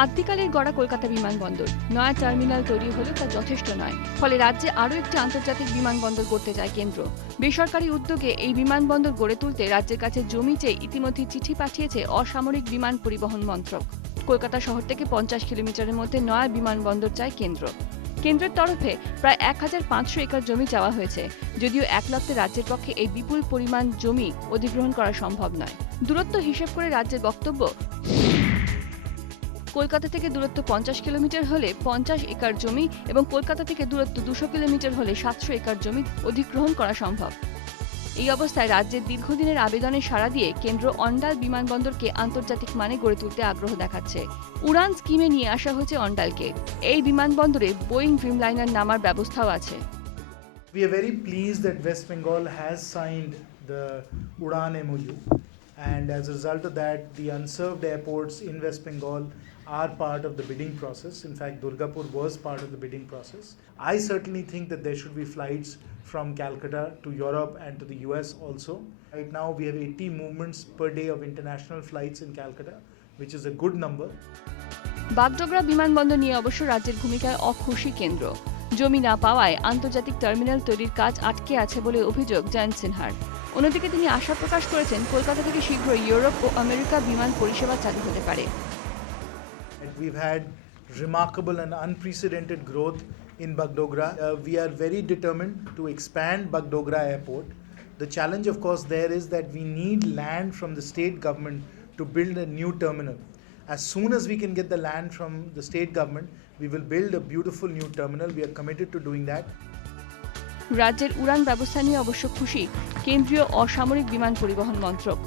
আদ্যিকালের গড়া কলকাতা বিমানবন্দর নয়া টার্মিনাল তৈরি হলেও তা যথেষ্ট নয়। ফলে রাজ্যে আরও একটি আন্তর্জাতিক বিমানবন্দর করতে চায় কেন্দ্র। বেসরকারি উদ্যোগে এই বিমানবন্দর গড়ে তুলতে রাজ্যের কাছে জমি চেয়ে ইতিমধ্যে চিঠি পাঠিয়েছে অসামরিক বিমান পরিবহন মন্ত্রক। কলকাতা শহর থেকে 50 কিলোমিটারের মধ্যে নয়া বিমানবন্দর চায় কেন্দ্র। কেন্দ্রের তরফে প্রায় 1500 একর জমি চাওয়া হয়েছে, যদিও একলব্যে রাজ্যের পক্ষে এই বিপুল পরিমাণ জমি অধিগ্রহণ করা সম্ভব নয়। দূরত্ব হিসেব করে রাজ্যের বক্তব্য, কলকাতা থেকে দূরত্ব 50 কিলোমিটার হলে 50 একর জমি এবং কলকাতা থেকে দূরত্ব 200 কিলোমিটার হলে 700 একর জমি অধিগ্রহণ করা সম্ভব। এই অবস্থায় রাজ্যের দীর্ঘদিনের আবেদনে সাড়া দিয়ে কেন্দ্র অন্ডাল বিমানবন্দরকে আন্তর্জাতিক মানে গড়ে তুলতে আগ্রহ দেখাচ্ছে। উড়ান স্কিমে নিয়ে আসা হয়েছে অন্ডালকে। এই বিমানবন্দরে বোয়িং ড্রিমলাইনার নামার ব্যবস্থাও আছে। We are very pleased that West Bengal has signed the Udan MOU, and as a result of that, the unserved airports in West Bengal are part of the bidding process. In fact, Durgapur was part of the bidding process. I certainly think that there should be flights from Calcutta to Europe and to the US also. Right now, we have 80 movements per day of international flights in Calcutta, which is a good number. Bagdogra বিমানবন্দর নিয়ে অবশ্য রাজ্যের ভূমিকায় অখুশি কেন্দ্র। জমি না পাওয়ায় আন্তর্জাতিক টার্মিনাল তৈরির কাজ আটকে আছে বলে অভিযোগ জয়ন্ত সিনহার। অন্যদিকে তিনি আশা প্রকাশ করেছেন কলকাতা থেকে শীঘ্রই ইউরোপ ও আমেরিকা বিমান পরিষেবা চালু হতে পারে। We've had remarkable and unprecedented growth in Bagdogra. We are very determined to expand Bagdogra Airport. The challenge, of course, there is that we need land from the state government to build a new terminal. As soon as we can get the land from the state government, we will build a beautiful new terminal. We are committed to doing that. রাজ্যের উড়ান ব্যবস্থা নিয়ে অবশ্য খুশি কেন্দ্রীয় অসামরিক বিমান পরিবহন মন্ত্রক।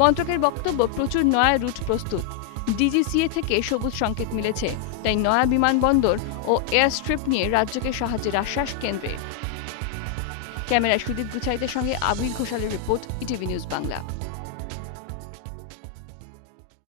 মন্ত্রকের বক্তব্য, প্রচুর নয়া রুট প্রস্তুত। ডিজিসিএ থেকে সবুজ সংকেত মিলেছে, তাই নয়া বিমানবন্দর ও এয়ার স্ট্রিপ নিয়ে রাজ্যকে সাহায্যের আশ্বাস কেন্দ্রের। ক্যামেরায় সুদীপ গুছাইতের সঙ্গে আবির ঘোষালের রিপোর্ট, ইটিভি নিউজ বাংলা।